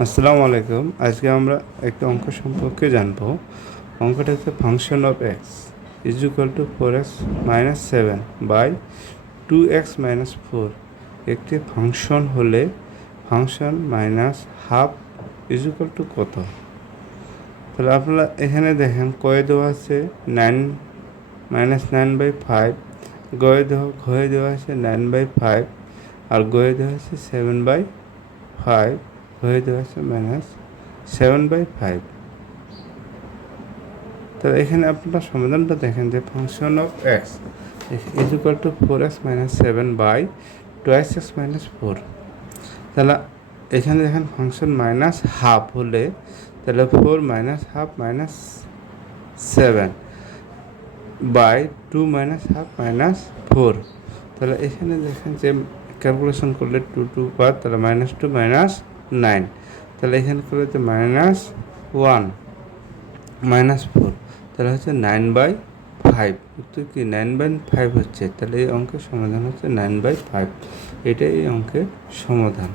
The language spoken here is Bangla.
আসসালামু আলাইকুম। আজকে আমরা একটা অঙ্ক সম্পর্কে জানব। অঙ্কটা হচ্ছে function of x is equal to four x minus seven by two x minus four একটি ফাংশন হলে function minus half is equal to কত? তাহলে আপনারা এখানে দেখেন, কয়ে দেওয়া আছে? Nine minus nine by five গয়ে দেওয়া, ঘয়ে দেওয়া আছে নাইন বাই ফাইভ আর গয়ে দেওয়া আছে সেভেন বাই ফাইভ হয়ে আছে মাইনাস সেভেন বাই ফাইভ তাহলে এখানে আপনারা সমাধানটা দেখেন যে function of x is equal to four x minus seven by twice x minus four তাহলে এখানে দেখেন ফাংশন মাইনাস হাফ হলে তাহলে four minus half minus seven by two minus half minus four তাহলে এখানে দেখেন যে ক্যালকুলেশন করলে টু টু পার তাহলে মাইনাস টু মাইনাস নাইন। তাহলে এখানে করলে হচ্ছে মাইনাস ওয়ান, মাইনাস ফোর। তাহলে হচ্ছে নাইন বাই ফাইভ। উত্তর কি নাইন বাই ফাইভ হচ্ছে? তাহলে এই অঙ্কের সমাধান হচ্ছে নাইন বাই ফাইভ। এটাই এই অঙ্কের সমাধান।